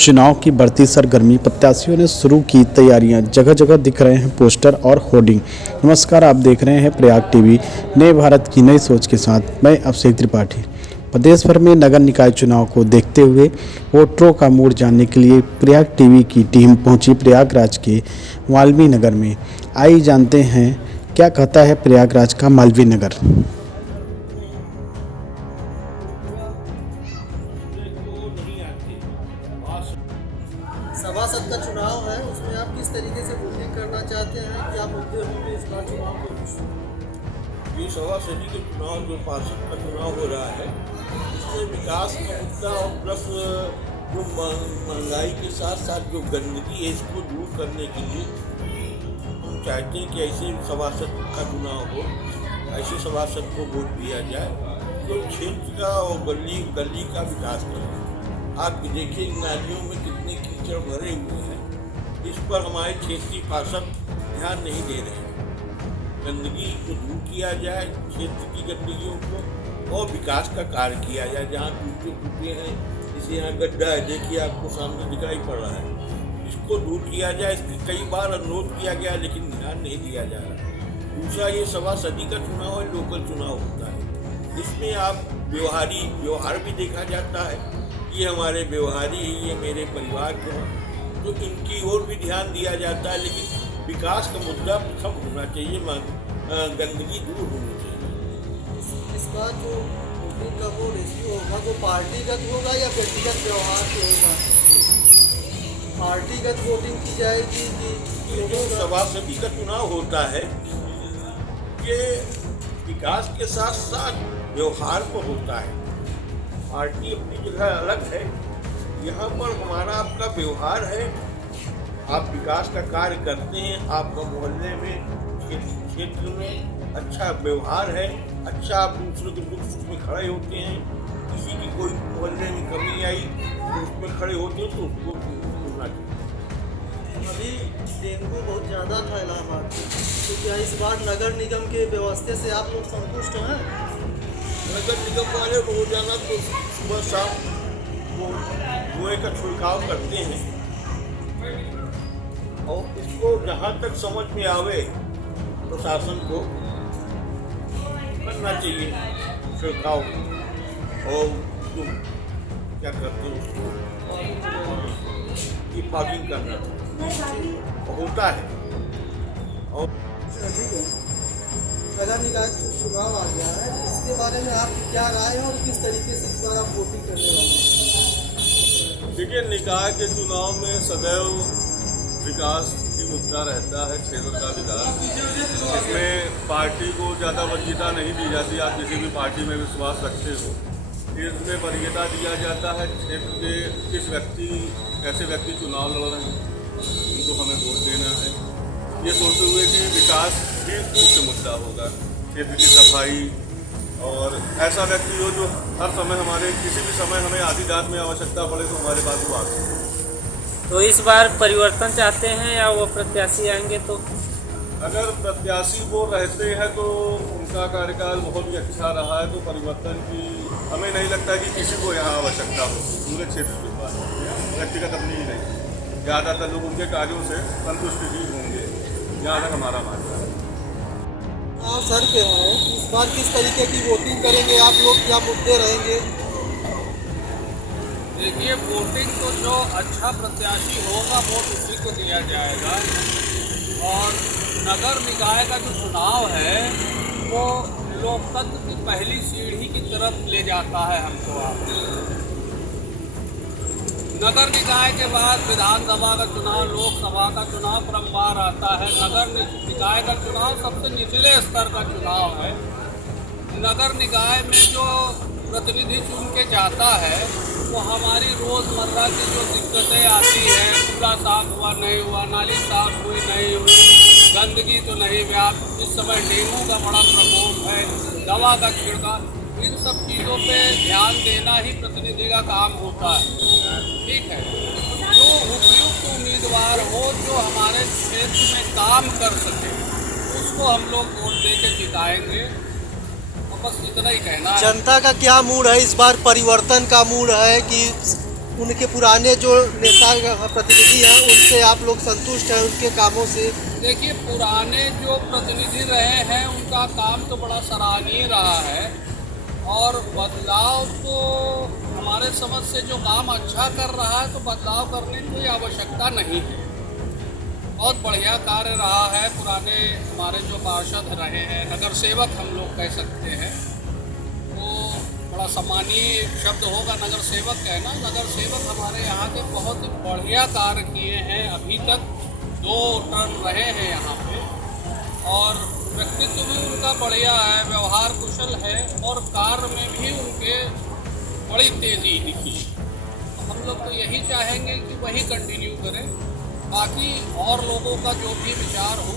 चुनाव की बढ़ती सरगर्मी, प्रत्याशियों ने शुरू की तैयारियां, जगह जगह दिख रहे हैं पोस्टर और होर्डिंग। नमस्कार, आप देख रहे हैं प्रयाग टीवी, नए भारत की नई सोच के साथ मैं अभिषेक त्रिपाठी। प्रदेश भर में नगर निकाय चुनाव को देखते हुए वोटरों का मूड जानने के लिए प्रयाग टीवी की टीम पहुंची प्रयागराज के मालवीय नगर में। आइए जानते हैं क्या कहता है प्रयागराज का मालवीय नगर। सभासद का चुनाव है, उसमें आप किस तरीके से वोटिंग करना चाहते हैं, क्या मुद्दे होंगे इस बार चुनाव के? ये सभासदी के चुनाव जो पार्षद का चुनाव हो रहा है, इसमें विकास का मुद्दा और प्लस जो महंगाई के साथ साथ जो गंदगी है इसको दूर करने के लिए हम चाहते हैं कि ऐसे सभासद का चुनाव हो, ऐसे सभासद को वोट दिया जाए जो क्षेत्र का और गली गली का विकास करे। आप देखिए नालियों में कितने कीचड़ भरे हुए हैं, इस पर हमारे क्षेत्रीय पार्षद ध्यान नहीं दे रहे हैं। गंदगी को दूर किया जाए, क्षेत्र की गंदगियों को, और विकास का कार्य किया जाए। जहाँ टूटे हैं, जैसे यहाँ गड्ढा है, देखिए आपको सामने दिखाई पड़ रहा है, इसको दूर किया जाए। इसकी कई बार अनुरोध किया गया लेकिन ध्यान नहीं दिया जा रहा। दूसरा, ये सभासदी का चुनाव है, लोकल चुनाव होता है, इसमें आप व्यवहार भी देखा जाता है। ये हमारे व्यवहारी हैं, ये मेरे परिवार के हैं, तो इनकी ओर भी ध्यान दिया जाता है। लेकिन विकास का मुद्दा खत्म होना चाहिए, गंदगी दूर होनी चाहिए। इस बार जो वोटिंग का वो रेशियो होगा वो पार्टीगत होगा या व्यक्तिगत व्यवहार से होगा? पार्टीगत वोटिंग की जाएगी कि जो सभासदी का चुनाव होता है ये विकास के साथ साथ व्यवहार पर होता है। पार्टी अपनी जगह अलग है, यहाँ पर हमारा आपका व्यवहार है। आप विकास का कार्य करते हैं, आपका मोहल्ले में क्षेत्र में अच्छा व्यवहार है, अच्छा आप दूसरों के दुख सुख में खड़े होते हैं। किसी की कोई मोहल्ले में कमी आई तो उसमें खड़े होते हैं, तो उसको सुनना चाहिए। अभी डेंगू बहुत ज़्यादा था इलाहाबाद में, तो क्या इस बार नगर निगम के व्यवस्था से आप लोग संतुष्ट हैं? नगर निगम वाले रोजाना तो सुबह शाम वो धुएं का छिड़काव करते हैं, और इसको जहाँ तक समझ में आवे प्रशासन को करना चाहिए छिड़काव। और जो क्या करते हैं उसको ये फॉगिंग करना होता है। और ठीक है, नगर निकाय चुनाव आ गया है, इसके बारे में आपकी क्या राय है और किस तरीके से इस बार आप वोटिंग करने वाले हैं? देखिए, निकाय के चुनाव में सदैव विकास की मुद्दा रहता है, क्षेत्र का विकास। इसमें पार्टी को ज़्यादा वरीयता नहीं दी जाती। आप किसी भी पार्टी में विश्वास रखते हो, इसमें वरीयता दिया जाता है क्षेत्र के ऐसे व्यक्ति चुनाव लड़ रहे हैं, उनको हमें वोट देना है, ये सोचते हुए कि विकास ही मुख्य मुद्दा होगा। क्षेत्र की सफाई, और ऐसा व्यक्ति हो जो हर समय हमारे किसी भी समय हमें आधी रात में आवश्यकता पड़े तो हमारे पास वो आते हैं। तो इस बार परिवर्तन चाहते हैं या वो प्रत्याशी आएंगे? तो अगर प्रत्याशी वो रहते हैं तो उनका कार्यकाल बहुत ही अच्छा रहा है, तो परिवर्तन की हमें नहीं लगता कि किसी को यहाँ आवश्यकता हो। पूरे क्षेत्र के पास व्यक्तिगत अपनी ही नहीं, ज़्यादातर लोग उनके कार्यों से संतुष्ट ही होंगे, यहाँ तक हमारा मानना है। आप सर पे हैं, इस बार किस तरीके की वोटिंग करेंगे आप लोग, क्या मुद्दे रहेंगे? देखिए, वोटिंग तो जो अच्छा प्रत्याशी होगा वोट उसी को दिया जाएगा। और नगर निकाय का जो चुनाव है वो लोकतंत्र की पहली सीढ़ी की तरफ ले जाता है हमको। आप नगर निकाय के बाद विधानसभा का चुनाव, लोकसभा का चुनाव क्रमवार आता है। नगर निकाय का चुनाव सबसे निचले स्तर का चुनाव है। नगर निकाय में जो प्रतिनिधि चुन के जाता है वो हमारी रोज़मर्रा की जो दिक्कतें आती हैं, पूरा साफ हुआ नहीं हुआ, नाली साफ हुई नहीं हुई, गंदगी तो नहीं व्याप्त, इस समय डेंगू का बड़ा प्रकोप है, दवा का छिड़काव, इन सब चीज़ों पे ध्यान देना ही प्रतिनिधि का काम होता है। ठीक है, जो उपयुक्त उम्मीदवार हो, जो हमारे क्षेत्र में काम कर सके, उसको हम लोग वोट दे के जिताएंगे। बस इतना ही कहना है। जनता का क्या मूड है इस बार? परिवर्तन का मूड है कि उनके पुराने जो नेता प्रतिनिधि हैं उनसे आप लोग संतुष्ट हैं उनके कामों से? देखिए, पुराने जो प्रतिनिधि रहे हैं उनका काम तो बड़ा सराहनीय रहा है, और बदलाव तो हमारे समझ से जो काम अच्छा कर रहा है तो बदलाव करने की कोई आवश्यकता नहीं है। बहुत बढ़िया कार्य रहा है। पुराने हमारे जो पार्षद रहे हैं, नगर सेवक हम लोग कह सकते हैं, वो बड़ा सम्मानीय शब्द होगा नगर सेवक कहना। नगर सेवक हमारे यहाँ के बहुत ही बढ़िया कार्य किए हैं। अभी तक 2 टर्म रहे हैं यहाँ पे, और व्यक्तित्व भी उनका बढ़िया है, व्यवहार कुशल है, और कार्य में भी उनके बड़ी तेज़ी दिखी। तो हम लोग तो यही चाहेंगे कि वही कंटिन्यू करें, बाकी और लोगों का जो भी विचार हो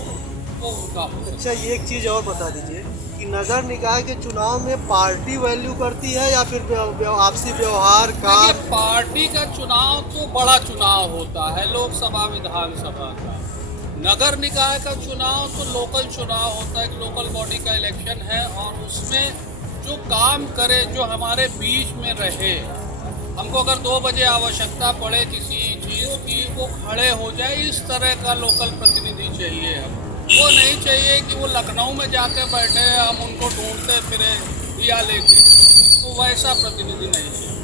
वो उनका हो। अच्छा, ये एक चीज़ और बता दीजिए कि नगर निकाय के चुनाव में पार्टी वैल्यू करती है या फिर आपसी व्यवहार का? देखिए, पार्टी का चुनाव तो बड़ा चुनाव होता है, लोकसभा विधानसभा का। नगर निकाय का चुनाव तो लोकल चुनाव होता है, एक लोकल बॉडी का इलेक्शन है, और उसमें जो काम करे, जो हमारे बीच में रहे, हमको अगर 2 बजे आवश्यकता पड़े किसी चीज़ की, वो खड़े हो जाए, इस तरह का लोकल प्रतिनिधि चाहिए हम। वो नहीं चाहिए कि वो लखनऊ में जाके बैठे, हम उनको ढूंढते फिरे या लेके, तो वैसा प्रतिनिधि नहीं चाहिए।